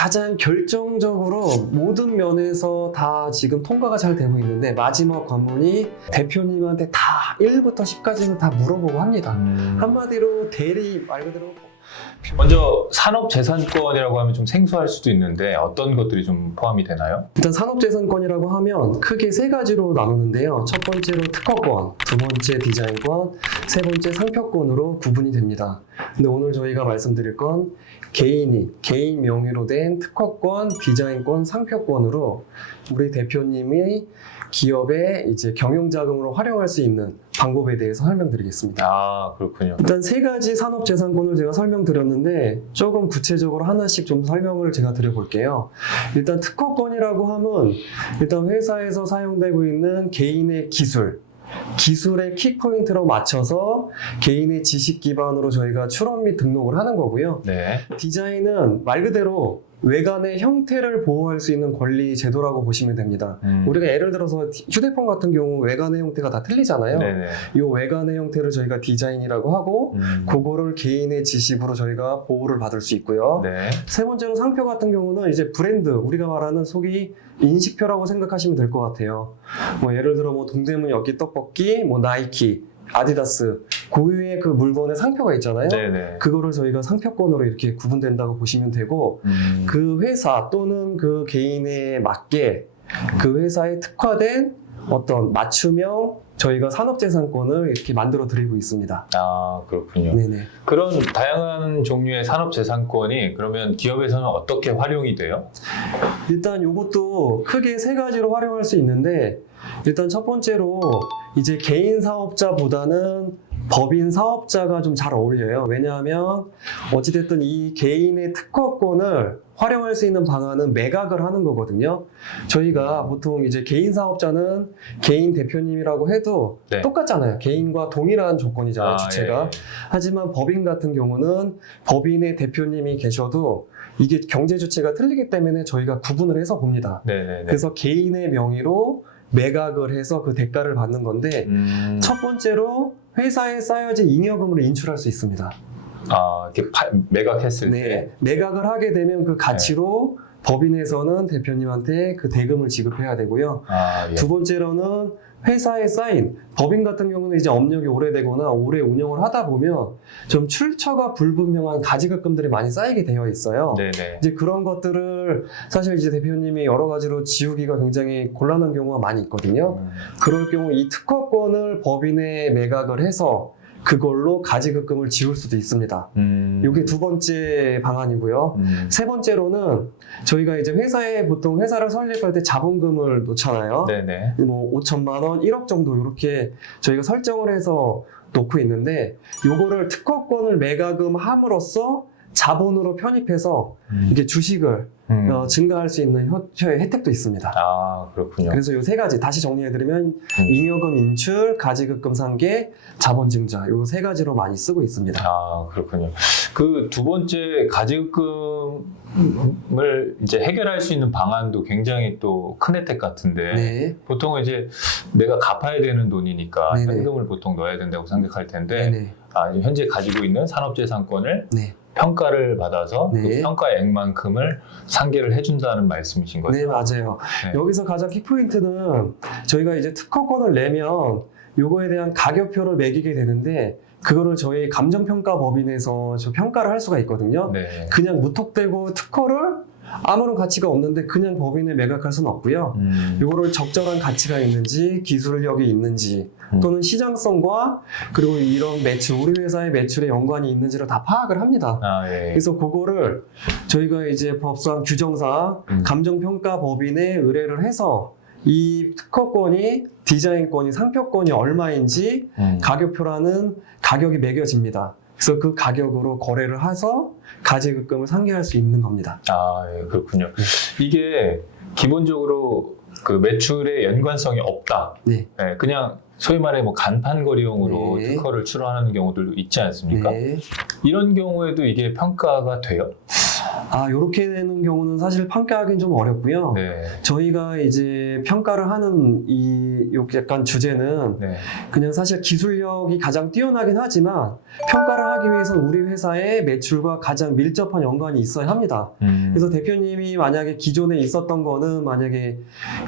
가장 결정적으로 모든 면에서 다 지금 통과가 잘 되고 있는데 마지막 관문이 대표님한테 다 1부터 10까지는 다 물어보고 합니다. 한마디로 대리 말 그대로 먼저 산업재산권이라고 하면 좀 생소할 수도 있는데 어떤 것들이 좀 포함이 되나요? 일단 산업재산권이라고 하면 크게 세 가지로 나누는데요. 첫 번째로 특허권, 두 번째 디자인권, 세 번째 상표권으로 구분이 됩니다. 근데 오늘 저희가 말씀드릴 건 개인 명의로 된 특허권, 디자인권, 상표권으로 우리 대표님이 기업의 이제 경영자금으로 활용할 수 있는 방법에 대해서 설명드리겠습니다. 아, 그렇군요. 일단 세 가지 산업재산권을 제가 설명드렸는데 조금 구체적으로 하나씩 좀 설명을 제가 드려볼게요. 일단 특허권이라고 하면 일단 회사에서 사용되고 있는 개인의 기술의 키포인트로 맞춰서 개인의 지식 기반으로 저희가 출원 및 등록을 하는 거고요. 네. 디자인은 말 그대로 외관의 형태를 보호할 수 있는 권리 제도라고 보시면 됩니다. 우리가 예를 들어서 휴대폰 같은 경우 외관의 형태가 다 틀리잖아요. 네네. 이 외관의 형태를 저희가 디자인이라고 하고 그거를 개인의 지식으로 저희가 보호를 받을 수 있고요. 네. 세 번째로 상표 같은 경우는 이제 브랜드, 우리가 말하는 속이 인식표라고 생각하시면 될 것 같아요. 뭐 예를 들어 뭐 동대문 엽기 떡볶이, 뭐 나이키, 아디다스 고유의 그 물건의 상표가 있잖아요. 네네. 그거를 저희가 상표권으로 이렇게 구분된다고 보시면 되고 그 회사 또는 그 개인에 맞게 그 회사에 특화된 어떤 맞춤형 저희가 산업재산권을 이렇게 만들어 드리고 있습니다. 아, 그렇군요. 네네. 그런 다양한 종류의 산업재산권이 그러면 기업에서는 어떻게 활용이 돼요? 일단 이것도 크게 세 가지로 활용할 수 있는데 일단 첫 번째로 이제 개인 사업자보다는 법인 사업자가 좀 잘 어울려요. 왜냐하면 어찌됐든 이 개인의 특허권을 활용할 수 있는 방안은 매각을 하는 거거든요. 저희가 보통 이제 개인 사업자는 개인 대표님이라고 해도 네. 똑같잖아요. 개인과 동일한 조건이잖아요, 주체가. 예. 하지만 법인 같은 경우는 법인의 대표님이 계셔도 이게 경제 주체가 틀리기 때문에 저희가 구분을 해서 봅니다. 네네네. 그래서 개인의 명의로 매각을 해서 그 대가를 받는 건데 첫 번째로 회사에 쌓여진 잉여금을 인출할 수 있습니다. 아, 이렇게 매각했을 네, 때. 매각을 하게 되면 그 가치로 법인에서는 대표님한테 그 대금을 지급해야 되고요. 아, 예. 두 번째로는 회사에 쌓인 법인 같은 경우는 이제 업력이 오래되거나 오래 운영을 하다 보면 좀 출처가 불분명한 가지급금들이 많이 쌓이게 되어 있어요. 네네. 이제 그런 것들을 사실 이제 대표님이 여러 가지로 지우기가 굉장히 곤란한 경우가 많이 있거든요. 그럴 경우 이 특허권을 법인에 매각을 해서 그걸로 가지급금을 지울 수도 있습니다. 이게 두 번째 방안이고요. 세 번째로는 저희가 이제 회사에 보통 회사를 설립할 때 자본금을 놓잖아요. 네네. 뭐 5천만 원, 1억 정도 이렇게 저희가 설정을 해서 놓고 있는데 요거를 특허권을 매각금 함으로써 자본으로 편입해서 이게 주식을 증가할 수 있는 혜택도 있습니다. 아, 그렇군요. 그래서 요 세 가지 다시 정리해드리면 잉여금 인출, 가지급금 상계, 자본 증자 요 세 가지로 많이 쓰고 있습니다. 아, 그렇군요. 그 두 번째 가지급금을 이제 해결할 수 있는 방안도 굉장히 또 큰 혜택 같은데 네. 보통은 이제 내가 갚아야 되는 돈이니까 네네. 현금을 보통 넣어야 된다고 생각할 텐데 네네. 아, 현재 가지고 있는 산업재산권을 네. 평가를 받아서 네. 그 평가액만큼을 상계를 해준다는 말씀이신 거죠? 네, 맞아요. 네. 여기서 가장 키포인트는 저희가 이제 특허권을 내면 요거에 대한 가격표를 매기게 되는데 그거를 저희 감정평가법인에서 저 평가를 할 수가 있거든요. 네. 그냥 무턱대고 특허를 아무런 가치가 없는데 그냥 법인에 매각할 수는 없고요. 요거를 적절한 가치가 있는지 기술력이 있는지 또는 시장성과 그리고 이런 매출 우리 회사의 매출에 연관이 있는지를 다 파악을 합니다. 아, 예. 그래서 그거를 저희가 이제 법상 규정상 감정평가법인에 의뢰를 해서 이 특허권이 디자인권이 상표권이 얼마인지 가격표라는 가격이 매겨집니다. 그래서 그 가격으로 거래를 해서 가지급금을 상계할 수 있는 겁니다. 아, 예, 그렇군요. 이게 기본적으로 그 매출에 연관성이 없다. 네. 네, 그냥 소위 말해 뭐 간판거리용으로 네. 특허를 출원하는 경우들도 있지 않습니까? 네. 이런 경우에도 이게 평가가 돼요? 이렇게 되는 경우는 사실 평가하기는 좀 어렵고요. 네. 저희가 이제 평가를 하는 약간 주제는 네. 그냥 사실 기술력이 가장 뛰어나긴 하지만 평가를 하기 위해서는 우리 회사의 매출과 가장 밀접한 연관이 있어야 합니다. 그래서 대표님이 만약에 기존에 있었던 거는 만약에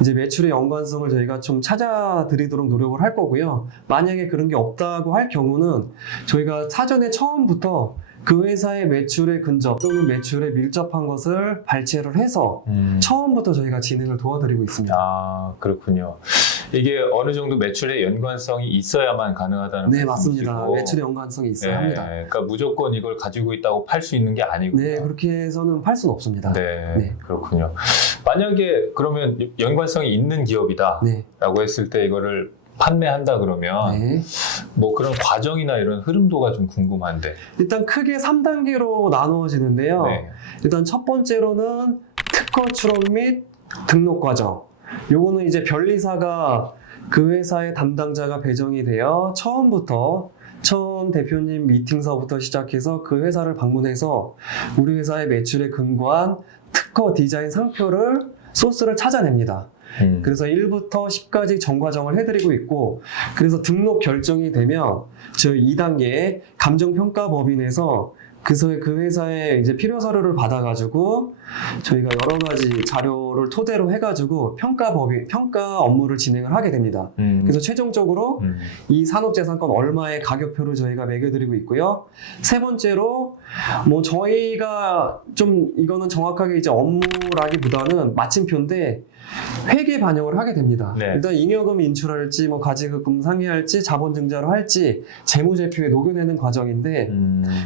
이제 매출의 연관성을 저희가 좀 찾아드리도록 노력을 할 거고요. 만약에 그런 게 없다고 할 경우는 저희가 사전에 처음부터 그 회사의 매출에 근접 또는 매출에 밀접한 것을 발췌를 해서 처음부터 저희가 진행을 도와드리고 있습니다. 아, 그렇군요. 이게 어느 정도 매출의 연관성이 있어야만 가능하다는 네, 맞습니다. 말씀이시고. 매출의 연관성이 있어야 합니다. 그러니까 무조건 이걸 가지고 있다고 팔 수 있는 게 아니고. 네, 그렇게 해서는 팔 수는 없습니다. 네, 네. 그렇군요. 만약에 그러면 연관성이 있는 기업이다라고 네. 했을 때 이거를 판매한다 그러면 네. 뭐 그런 과정이나 이런 흐름도가 좀 궁금한데. 일단 크게 3단계로 나누어지는데요. 네. 일단 첫 번째로는 특허 출원 및 등록 과정. 요거는 이제 변리사가 그 회사의 담당자가 배정이 되어 처음 대표님 미팅서부터 시작해서 그 회사를 방문해서 우리 회사의 매출에 근거한 특허 디자인 상표를 소스를 찾아냅니다. 그래서 1부터 10까지 정과정을 해드리고 있고, 그래서 등록 결정이 되면 저희 2단계 감정평가법인에서 그 회사의 이제 필요 서류를 받아가지고 저희가 여러 가지 자료를 토대로 해가지고 평가 업무를 진행을 하게 됩니다. 그래서 최종적으로 이 산업재산권 얼마의 가격표를 저희가 매겨드리고 있고요. 세 번째로 뭐 저희가 좀 이거는 정확하게 이제 업무라기보다는 마침표인데 회계 반영을 하게 됩니다. 네. 일단 잉여금 인출할지 뭐 가지급금 상회할지 자본증자로 할지 재무제표에 녹여내는 과정인데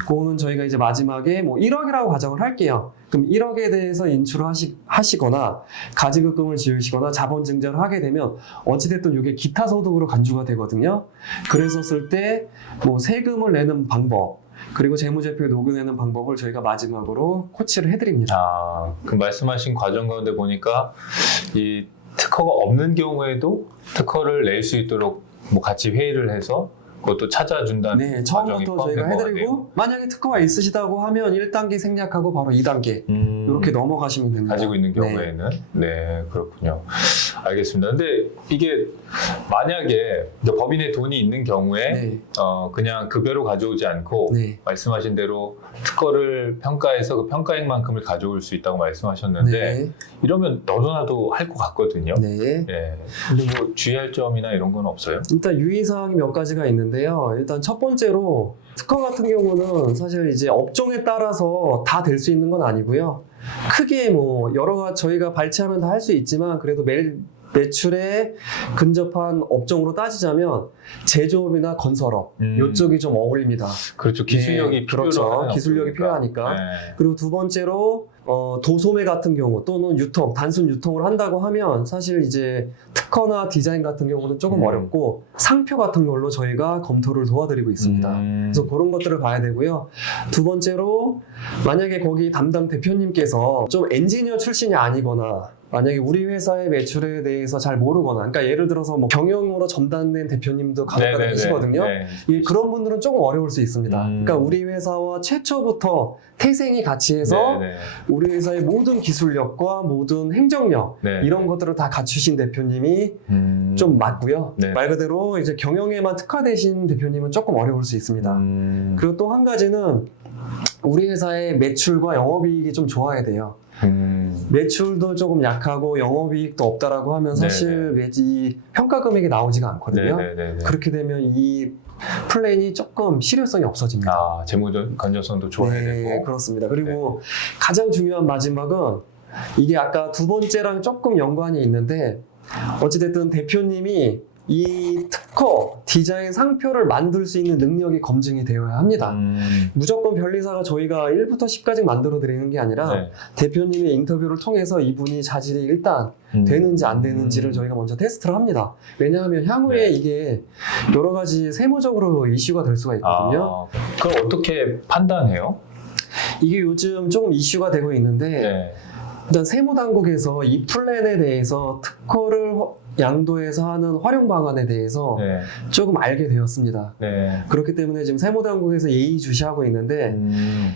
그거는 저희가 이제 마지막에 뭐 1억이라고 가정을 할게요. 그럼 1억에 대해서 인출을 하시거나 가지급금을 지으시거나 자본증자를 하게 되면 어찌됐든 이게 기타 소득으로 간주가 되거든요. 그랬었을 때 뭐 세금을 내는 방법 그리고 재무제표에 녹여내는 방법을 저희가 마지막으로 코치를 해드립니다. 아, 그 말씀하신 과정 가운데 보니까 이 특허가 없는 경우에도 특허를 낼 수 있도록 뭐 같이 회의를 해서 그것도 찾아준다는 네, 과정이 처음부터 포함된 저희가 것 같네요. 해드리고 만약에 특허가 있으시다고 하면 1단계 생략하고 바로 2단계 이렇게 넘어가시면 됩니다. 가지고 있는 경우에는 네, 그렇군요. 알겠습니다. 근데 이게 만약에 법인에 돈이 있는 경우에 네. 그냥 급여로 가져오지 않고 네. 말씀하신 대로 특허를 평가해서 그 평가액만큼을 가져올 수 있다고 말씀하셨는데 네. 이러면 너도나도 할 것 같거든요. 네. 네. 근데 뭐 주의할 점이나 이런 건 없어요? 일단 유의사항이 몇 가지가 있는데요. 일단 첫 번째로 특허 같은 경우는 사실 이제 업종에 따라서 다 될 수 있는 건 아니고요. 크게 뭐 여러 가지 저희가 발췌하면 다 할 수 있지만 그래도 매출에 근접한 업종으로 따지자면 제조업이나 건설업 이쪽이 좀 어울립니다. 그렇죠. 기술력이 네, 그렇죠. 기술력이 필요하니까. 네. 그리고 두 번째로 도소매 같은 경우 또는 유통, 단순 유통을 한다고 하면 사실 이제 특허나 디자인 같은 경우는 조금 어렵고 상표 같은 걸로 저희가 검토를 도와드리고 있습니다. 그래서 그런 것들을 봐야 되고요. 두 번째로 만약에 거기 담당 대표님께서 좀 엔지니어 출신이 아니거나 만약에 우리 회사의 매출에 대해서 잘 모르거나 그러니까 예를 들어서 뭐 경영으로 전담된 대표님도 간혹 계시거든요. 네. 그런 분들은 조금 어려울 수 있습니다. 그러니까 우리 회사와 최초부터 태생이 같이 해서 우리 회사의 모든 기술력과 모든 행정력 이런 것들을 다 갖추신 대표님이 좀 맞고요. 말 그대로 이제 경영에만 특화되신 대표님은 조금 어려울 수 있습니다. 그리고 또 한 가지는 우리 회사의 매출과 영업이익이 좀 좋아야 돼요. 매출도 조금 약하고 영업이익도 없다라고 하면 사실 이 평가 금액이 나오지가 않거든요. 그렇게 되면 이 플랜이 조금 실효성이 없어집니다. 아, 재무 건전성도 좋아야 되고. 그렇습니다. 그리고 가장 중요한 마지막은 이게 아까 두 번째랑 조금 연관이 있는데 어찌됐든 대표님이 이 특허, 디자인 상표를 만들 수 있는 능력이 검증이 되어야 합니다. 무조건 변리사가 저희가 1부터 10까지 만들어 드리는 게 아니라 대표님의 인터뷰를 통해서 이분이 자질이 일단 되는지 안 되는지를 저희가 먼저 테스트를 합니다. 왜냐하면 향후에 이게 여러 가지 세무적으로 이슈가 될 수가 있거든요. 그걸 어떻게 판단해요? 이게 요즘 조금 이슈가 되고 있는데 일단 세무당국에서 이 플랜에 대해서 특허를 양도에서 하는 활용 방안에 대해서 네. 조금 알게 되었습니다. 네. 그렇기 때문에 지금 세무당국에서 예의주시하고 있는데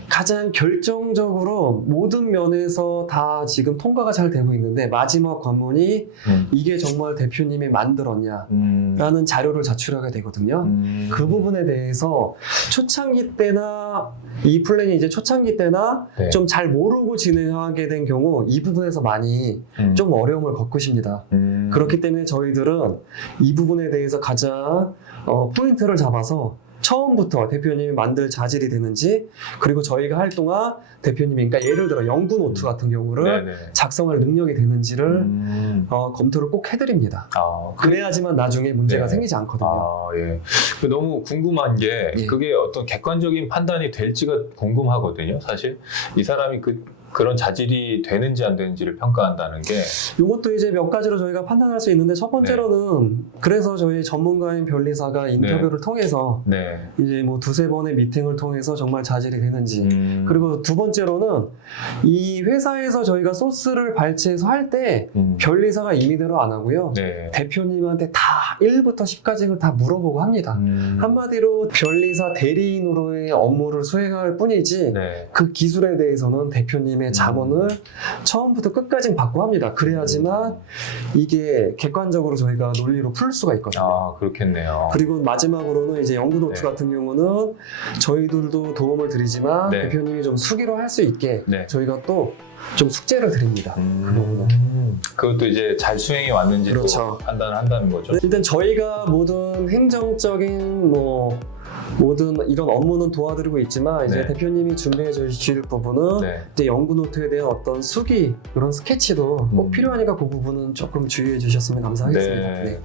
가장 결정적으로 모든 면에서 다 지금 통과가 잘 되고 있는데 마지막 관문이 이게 정말 대표님이 만들었냐 라는 자료를 제출하게 되거든요. 그 부분에 대해서 초창기 때나 이 플랜이 이제 초창기 때나 네. 좀 잘 모르고 진행하게 된 경우 이 부분에서 많이 좀 어려움을 겪으십니다. 그렇기 때문에 저희들은 이 부분에 대해서 가장 포인트를 잡아서 처음부터 대표님이 만들 자질이 되는지 그리고 저희가 할 동안 대표님이 그러니까 예를 들어 연구 노트 같은 경우를 네네. 작성할 능력이 되는지를 검토를 꼭 해드립니다. 그래야지만 나중에 문제가 네. 생기지 않거든요. 예. 너무 궁금한 게 예. 그게 어떤 객관적인 판단이 될지가 궁금하거든요. 사실 이 사람이 그런 자질이 되는지 안 되는지를 평가한다는 게 이것도 이제 몇 가지로 저희가 판단할 수 있는데 첫 번째로는 그래서 저희 전문가인 변리사가 인터뷰를 통해서 네. 이제 뭐 두세 번의 미팅을 통해서 정말 자질이 되는지 그리고 두 번째로는 이 회사에서 저희가 소스를 발췌해서 할 때 변리사가 임의대로 안 하고요. 네. 대표님한테 다 1부터 10까지를 다 물어보고 합니다. 한마디로 변리사 대리인으로의 업무를 수행할 뿐이지 네. 그 기술에 대해서는 대표님의 자문을 처음부터 끝까지 받고 합니다. 그래야지만 이게 객관적으로 저희가 논리로 풀 수가 있거든요. 그렇겠네요. 그리고 마지막으로는 이제 연구 노트 네. 같은 경우는 저희들도 도움을 드리지만 네. 대표님이 좀 수기로 할 수 있게 네. 저희가 또 좀 숙제를 드립니다. 그 부분은. 그것도 이제 잘 수행이 왔는지 그렇죠. 또 판단을 한다는 거죠. 일단 저희가 모든 행정적인 모든 이런 업무는 도와드리고 있지만 이제 네. 대표님이 준비해 주실 부분은 네. 이제 연구 노트에 대한 어떤 수기 이런 스케치도 꼭 필요하니까 그 부분은 조금 주의해 주셨으면 감사하겠습니다. 네. 네.